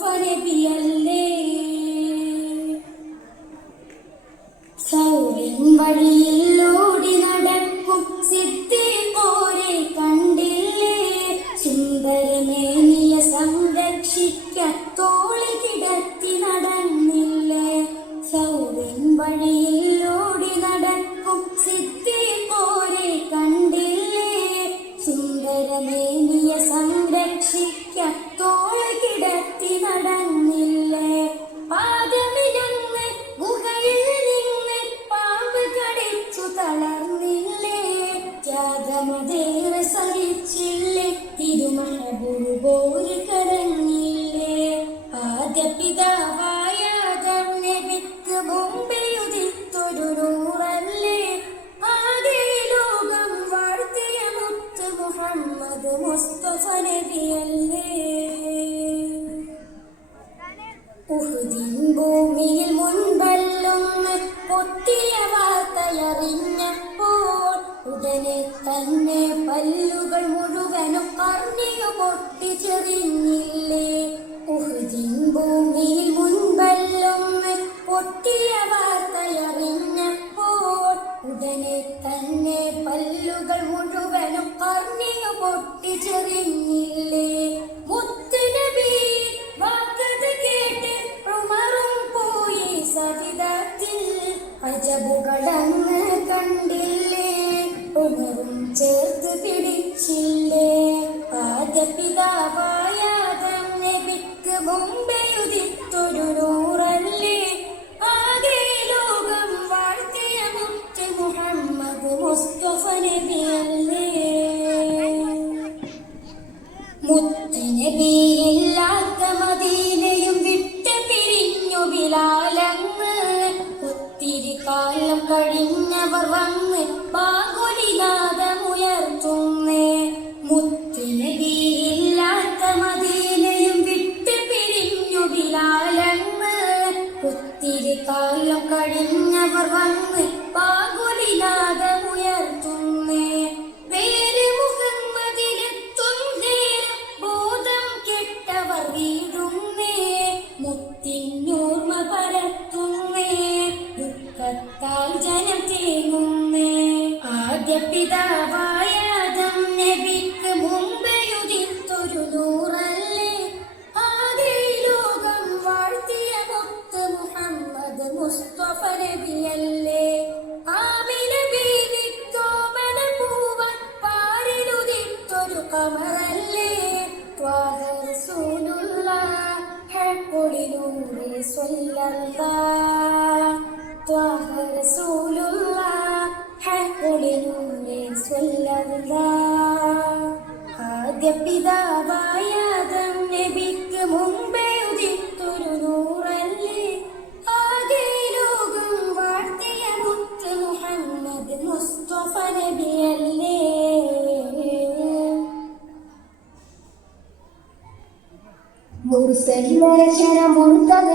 മുസ്തഫ നബിയല്ലേ സൗരിൻ വഴിയിൽ ഓടി നടക്കും സിദ്ധിക്കോരെ കണ്ടില്ലേ? സുന്ദരമേനിയ സംരക്ഷിക്കാൻ ത്യാഗമതേറെ സഹിച്ചില്ലേ? തിരുമണബുപോര് കരഞ്ഞില്ലേ ആദ്യ പിതാവായ നബിക്ക് മുമ്പേ ഉദിത്തൊരു നൂറല്ലേ? ആകെ ലോകം വാഴ്ത്തിയ മുത്ത് മുഹമ്മദ് മുസ്തഫ നബിയല്ലേ ഉഹുദിൻ ഭൂമിയിൽ മുൻപല്ലൊന്ന് പൊത്തിയ വാർത്തയറിഞ്ഞപ്പോൾ ഉടനെ തന്നെ പല്ലുകൾ മുഴുവനും കർണിയു പൊട്ടിച്ചെറിഞ്ഞില്ലേ? ഉഹുദിൻ ഭൂമിയിൽ മുൻപല്ലൊന്ന് പൊട്ടിയ വാർത്തയറിഞ്ഞപ്പോൾ ഉടനെ തന്നെ പല്ലുകൾ മുഴുവനും പറഞ്ഞു പൊട്ടിച്ചെറിഞ്ഞില്ലേ? മുത്തുനബി വാക്കത് കേട്ട് ഉമറും പോയി സവിധത്തിൽ അജബുകളങ്ങ് കണ്ടില്ലേ പിതാവായ നബിക്ക് മുമ്പെയുതിത്തൊരു നൂറല്ലേ? ആകെ ലോകം വാഴ്ത്തിയ മുത്ത് മുഹമ്മദ് മുസ്തഫ നബിയല്ലേ മുത്തനബിയില്ലാത്ത മദീനയും വിട്ട് പിരിഞ്ഞു ബിലാലങ്ങ്. ഒത്തിരി കാലം കഴിഞ്ഞവർ വന്ന് ബാഗുലിനാദമുയർത്തുന്നേ കാലം കഴിഞ്ഞവർ വന്ന് ബാഗുലിനാദമുയർത്തുന്നേ പേര് മുഹമ്മദിലെത്തും നേരം ബോധം കെട്ടവർ വീഴുന്നേ. മുത്തിനോർമ്മ പരത്തുന്നേ. ദുഃഖത്താൽ ജനം തേങ്ങുന്നേ. ആദ്യ പിതാവായ ത്വാഹ റസൂലുള്ള ഹെപ്പൊളിലൂടെ സ്വല്ലല്ലാ. ആദ്യ പിതാവായ ಗುರು ಸಹಿತ ಶರಮುರುತ್ತದೆ